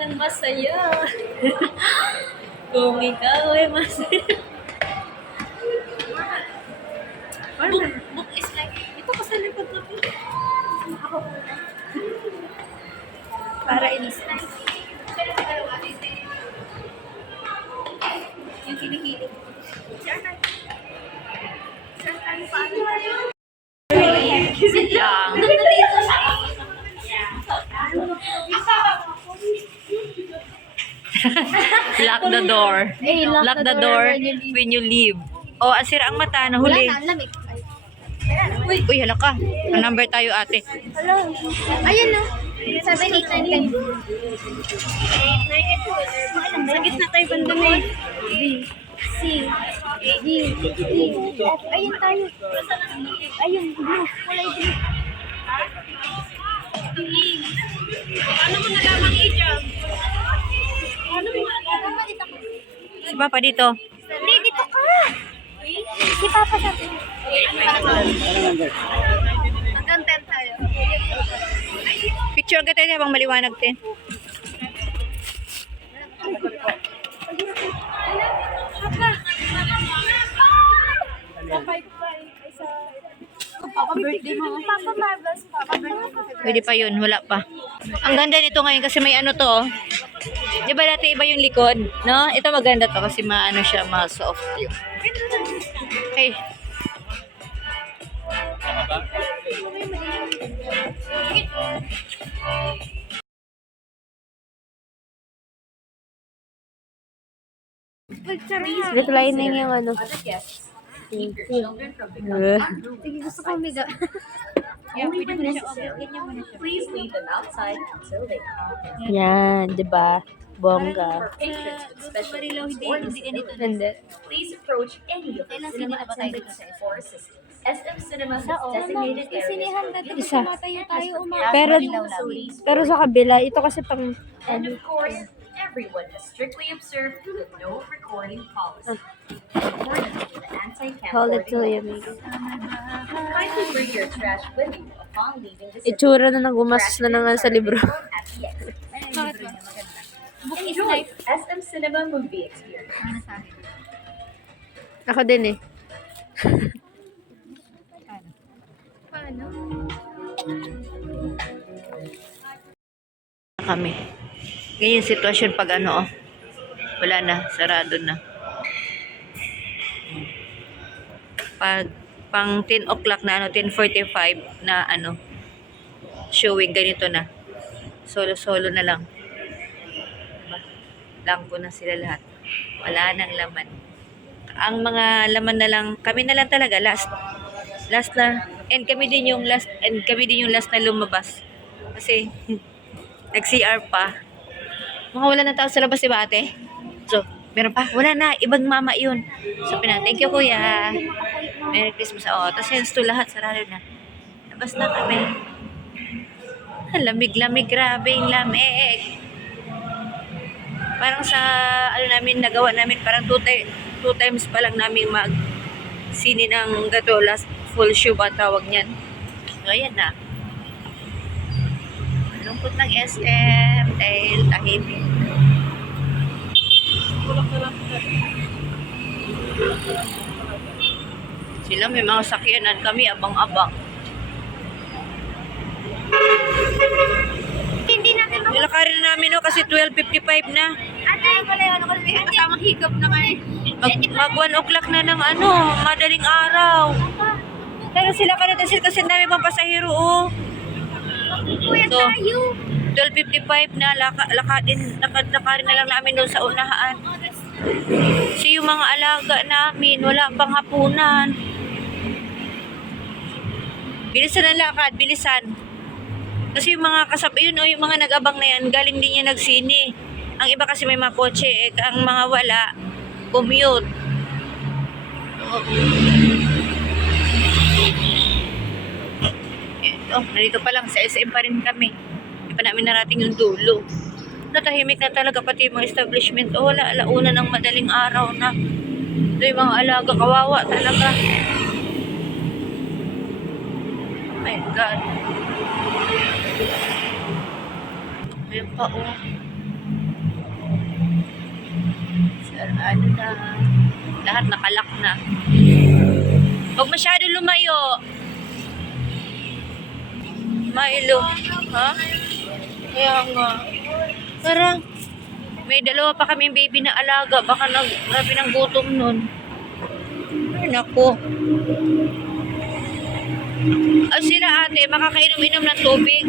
ng masaya. Kung ikaw ay masaya. Book is like, ito ka sa likod na po. Ako muna. Para inis-inis. Yung kilikili. Sit lang. Lock the door. Hey, Lock the door when you leave. Oh, asira ang mata. Nahuli. Wala na, lamig. Uy, hala ka. Ang number tayo, ate. Hello. Ayun na. 789. Sa gitna tayo banda na eh. B, C, D, E, F. Ayun tayo. Ayun, blue. Kulay blue. Ano mo nalamang i-jump? Si Papa dito. Hindi, dito ka. Si Papa sa atin. Hanggang 10 tayo. Picture ka tayo habang maliwanag din. Papa birthday mo. Papa Marbles. Papa birthday. Pwede pa yun, wala pa. Ang ganda nito ngayon kasi may ano to. Oh. Di ba dati iba yung likod? No? Ito maganda to kasi maano siya, ma-soft yun. Okay. Reclining yung ano. Sige, gusto ko umiga. Please leave them outside until they come. Yan, di ba? Bongga. Patrons with special needs or disabilities, Hindi. please approach any of the cinema attendants for assistance. SM Cinemas is designated Sinihan areas dati for kasi tayo tayo Pero, pero sa kabila, ito kasi pang and of course, everyone is strictly observed the no recording policy. According to the hold it anti-camp till you ordinance. make it. Kindly bring your trash with you upon leaving the cinema. Itsura na nagumastos na naman sa libro. At the exit. Enjoy SM Cinema movie experience. Ako din eh. Kami. Ganyan yung sitwasyon pag ano, oh. Wala na, sarado na. Pag pang 10 o'clock na ano, 10:45 na ano, showing, ganito na. Solo-solo na lang. Diba? Langko na sila lahat. Wala nang laman. Ang mga laman na lang, kami na lang talaga, last na, and kami din yung last na lumabas. Kasi, nag-CR pa. Mga wala na tao sa labas, diba ate? So, meron pa. Wala na. Ibang mama yun. So, thank you kuya. Merry Christmas. Oh, tapos hands to lahat. Sarado na. Labas na kami. Ang lamig-lamig. Grabe yung lamig. Parang sa, ano namin, nagawa namin, parang two times pa lang namin sini ng gato. Last full show ba tawag niyan. So, ayan na. Lungkot ng SM dahil tahimik. Sila may mga sakyanan, kami abang-abang. Hindi natin Nilakarin na namin no, kasi 12:55 na. ate, wala yung ano ko sabihin. Kasamang higop na nga eh. Mag 1 o'clock na ng ano, madaling araw. Pero sila ka natin sila kasi dami pang pasahero oh. Kuya So, tayo. 12:55 na lakadin na lang namin doon sa unahan. Kasi yung mga alaga namin, wala pang hapunan. Bilisan ang lakad, bilisan. Kasi yung mga yun o, yung mga nag-abang na yan, galing din yan nagsini. Ang iba kasi may mapotse, eh, ang mga wala, commute. Nandito pa lang, sa SM pa rin kami. Hindi pa namin narating yung dulo. Natahimik na talaga pati yung mga establishment. O wala, alauna ng madaling araw na. Ito yung mga alaga, kawawa talaga. Oh my God. Ayun pa, oh. ano na. Lahat nakalak na. Huwag masyado lumayo. Milo. Ha? Kaya nga. Tara. May dalawa pa kaming baby na alaga. Baka grabe ng gutom nun. Ay, naku. Sila ate, makakainom-inom ng tubig.